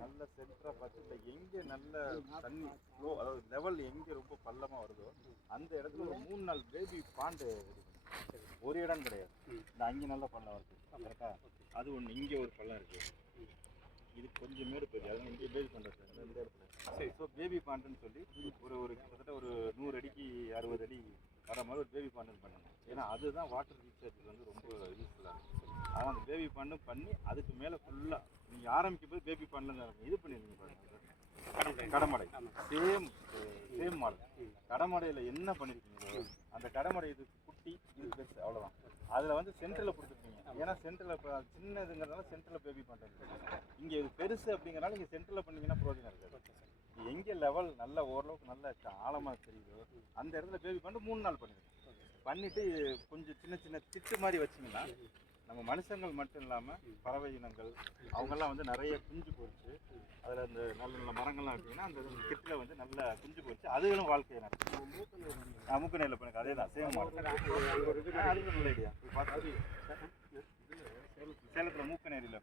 நல்ல சென்டரா பார்த்து இல்லை எங்கே நல்ல தண்ணி ஃப்ளோ அதாவது லெவல் எங்கே ரொம்ப பள்ளமா வருதோ அந்த இடத்துல ஒரு மூணு நாள் பேபி பாண்டு ஒரு இடம் கிடையாது. இந்த அங்கே நல்ல பள்ளம் வருது. கரெக்டா அது ஒன்று இங்கே ஒரு பள்ளம் இருக்கு. இது கொஞ்சம் மேடு போகுது. அதான் இங்கே பேபி பண்ணுறது இந்த இடத்துல. சரி ஸோ பேபி பாண்டுன்னு சொல்லி ஒரு ஒரு கிட்டத்தட்ட ஒரு நூறு அடிக்கு அறுபது அடி வர மாதிரி ஒரு பேபி பாண்டு பண்ணணும் ஏன்னா அதுதான் வாட்டர் ரீசார்ஜுக்கு வந்து ரொம்ப யூஸ்ஃபுல்லாக இருக்கும் அவன் அந்த பேபி பாண்டு பண்ணி அதுக்கு மேலே ஃபுல்லாக நீங்கள் ஆரம்பிக்கும் போது பேபி பாண்டில் இது பண்ணிருங்க பாருங்க. கடமடை. சேம் சேம் மாடல் கடமடையில் என்ன பண்ணியிருக்கீங்களோ அந்த கடமடை இது குட்டி இது பெருசு அவ்வளோதான் அதில் வந்து சென்டரில் கொடுத்துருக்கீங்க. ஏன்னா சென்டரில் இப்போ சின்னதுங்கிறதுனால சென்டரில் பேபி பண்ணுறது இங்கே இது பெருசு அப்படிங்கிறனால இங்கே சென்டரில் பண்ணீங்கன்னா பிரயோஜனம் இருக்காது. எங்கே லெவல் நல்ல ஓரளவுக்கு நல்ல ஆழமாக தெரியுதோ அந்த இடத்துல பேபி பண்ணிட்டு மூணு நாள் பண்ணிடுறேன் பண்ணிவிட்டு கொஞ்சம் சின்ன சின்ன திட்டு மாதிரி வச்சிங்கன்னா நம்ம மனுஷங்கள் மட்டும் இல்லாமல் பறவை இனங்கள் அவங்கெல்லாம் வந்து நிறைய குஞ்சு பொறிச்சு அதில் அந்த நல்ல நல்ல மரங்கள்லாம் இருக்குங்கன்னா அந்த கிட்டில் வந்து நல்ல குஞ்சு பொறிச்சு அதுகளும் வாழ்க்கையை நடக்கும் மூக்கு நெல்லை பண்ணுங்க அதே தான் சேம் அது நல்ல ஐடியா சேலத்தில் மூக்கு நேரில்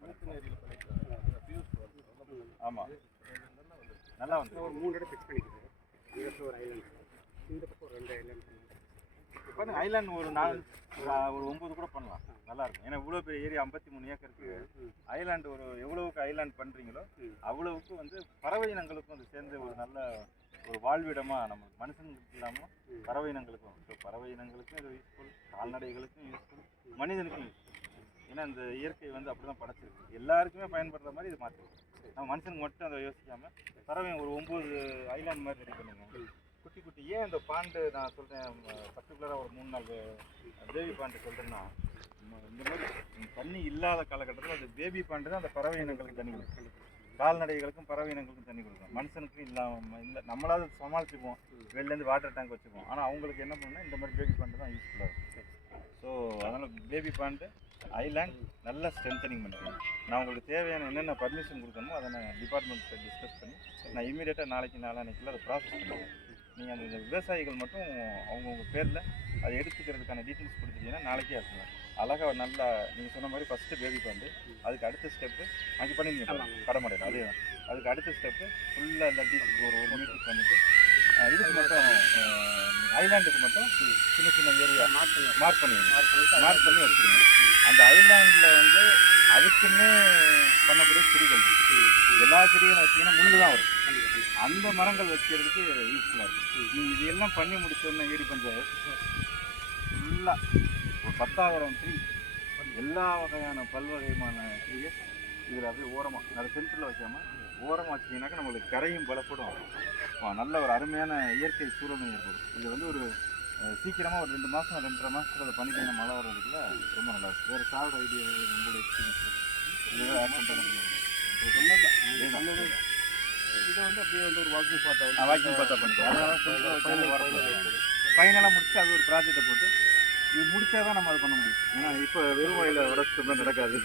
ஆமாம் நல்லா வந்து. ஒரு மூணு இடம் ஃபிக்ஸ் பண்ணிக்குது இந்த பக்கம் ஒரு ஐலாண்ட் இந்த பக்கம் ஒரு ரெண்டு ஐலாண்ட் பண்ணுங்க ஐலாண்ட் ஒரு நாலு ஒரு ஒம்பது கூட பண்ணலாம். நல்லா இருக்கும். ஏன்னா இவ்வளோ பெரிய ஏரியா ஐம்பத்தி மூணு ஏக்கருக்கு. ஐலாண்ட் ஒரு எவ்வளவுக்கு ஐலாண்ட் பண்ணுறீங்களோ. அவ்வளவுக்கு வந்து பறவை இனங்களுக்கும் அது சேர்ந்து ஒரு நல்ல ஒரு வாழ்விடமாக நம்ம மனுஷங்களுக்கு இல்லாமல். பறவை இனங்களுக்கும் பறவை இனங்களுக்கும் இது யூஸ்ஃபுல் கால்நடைகளுக்கும் யூஸ்ஃபுல் மனிதனுக்கும் யூஸ்ஃபுல் ஏன்னா இந்த இயற்கை வந்து அப்படி தான் படைச்சிருக்கு. எல்லாருக்குமே பயன்படுற மாதிரி இது மாற்றிருக்கு நம்ம மனுஷனுக்கு மட்டும் அதை யோசிக்காமல் பறவை ஒரு ஒம்பது ஐலாண்ட் மாதிரி ரெடி பண்ணுங்க. குட்டி குட்டி ஏன் இந்த பாண்டு நான் சொல்கிறேன் பர்டிகுலராக ஒரு மூணு நாள் தேவி பாண்டு சொல்கிறேன்னா இந்த மாதிரி தண்ணி இல்லாத காலகட்டத்தில் அந்த பேபி பாண்டு தான் அந்த பறவை இனங்களுக்கு தண்ணி கொடுக்கும். கால்நடைகளுக்கும் பறவை இனங்களுக்கும் தண்ணி கொடுக்கும். மனுஷனுக்கு இல்லாமல் இல்லை நம்மளாவது சமாளிச்சுப்போம் வெளிலேருந்து வாட்டர் டேங்க் வச்சுப்போம் ஆனால் அவங்களுக்கு என்ன பண்ணால் இந்த மாதிரி பேபி பாண்டு தான் யூஸ்ஃபுல்லாக இருக்கும். அதனால் பேபி பாண்டு ஐலேண்ட் நல்லா ஸ்ட்ரென்தனிங் பண்ணிக்கணும். நான் உங்களுக்கு தேவையான என்னென்ன பர்மிஷன் கொடுக்கணுமோ அதை நான் டிபார்ட்மெண்ட்டை டிஸ்கஸ் பண்ணி நான் இமீடியட்டாக நாளைக்கு நாளான்னைக்குள்ள அதை ப்ராசஸ் பண்ணுவேன். நீங்கள் அந்த விவசாயிகள் மட்டும் அவங்கவுங்க பேரில் அதை எடுத்துக்கிறதுக்கான டீட்டெயில்ஸ் கொடுத்துட்டீங்கன்னா நாளைக்கே இருக்குங்க அழகாக நல்லா நீங்கள் சொன்ன மாதிரி ஃபஸ்ட்டு பேபி பாண்டு அதுக்கு அடுத்த ஸ்டெப்பு அங்கே பண்ணிருந்தீங்க ஆமாங்க. கடமடையில் அதே தான். அதுக்கு அடுத்த ஸ்டெப்பு ஃபுல்லாக எல்லாத்தையும் ஒரு ஒரு மீட்டர் பண்ணிவிட்டு இதுக்கு மட்டும் ஐலாண்டுக்கு மட்டும் சின்ன சின்ன ஏரியா மார்க் பண்ணி மார்க் பண்ணிடுங்க மார்க் பண்ணி வச்சுருங்க அந்த ஐலாண்டில் வந்து அதுக்குன்னே பண்ணக்கூடிய செடிகள். எல்லா செடிகளும் வச்சீங்கன்னா முள்ளு தான் வரும். அந்த மரங்கள் வைக்கிறதுக்கு யூஸ்ஃபுல்லாக இருக்கும். நீங்கள் இது எல்லாம் பண்ணி முடிச்சோன்னே ஏடி பஞ்சாயத்து ஃபுல்லாக ஒரு பத்தாயிரம் ட்ரீ எல்லா வகையான பல்வகையான ட்ரீயை இதில் அப்படியே ஓரமாக நல்ல சென்டரில் வைக்காம ஓரமாக வச்சிங்கனாக்கா நம்மளுக்கு கரையும் பலப்படும். நல்ல ஒரு அருமையான இயற்கை சூழலும் ஏற்படும். இது வந்து ஒரு சீக்கிரமாக ஒரு ரெண்டு மாதம் ரெண்டரை மாதத்தில் அதை பண்ணிட்டீங்கன்னா மழை வர்றதுக்குள்ள ரொம்ப நல்லா இருக்கும். வேறு சாப்பிட ஐடியா உங்களோட எக்ஸ்பீரியன்ஸ் இது ஆட் பண்ணுறது இதை வந்து அப்படியே வந்து ஒரு வாக்கிங் பார்த்தா வாக்கிங் பார்த்தா பண்ணிக்கலாம். ஃபைனலாக முடிச்சு அது ஒரு ப்ராஜெக்டை போட்டு இது முடிச்சா தான் நம்ம அதை பண்ண முடியும். ஏன்னா இப்போ வெறும் வாயில் வளர்த்து நடக்காது.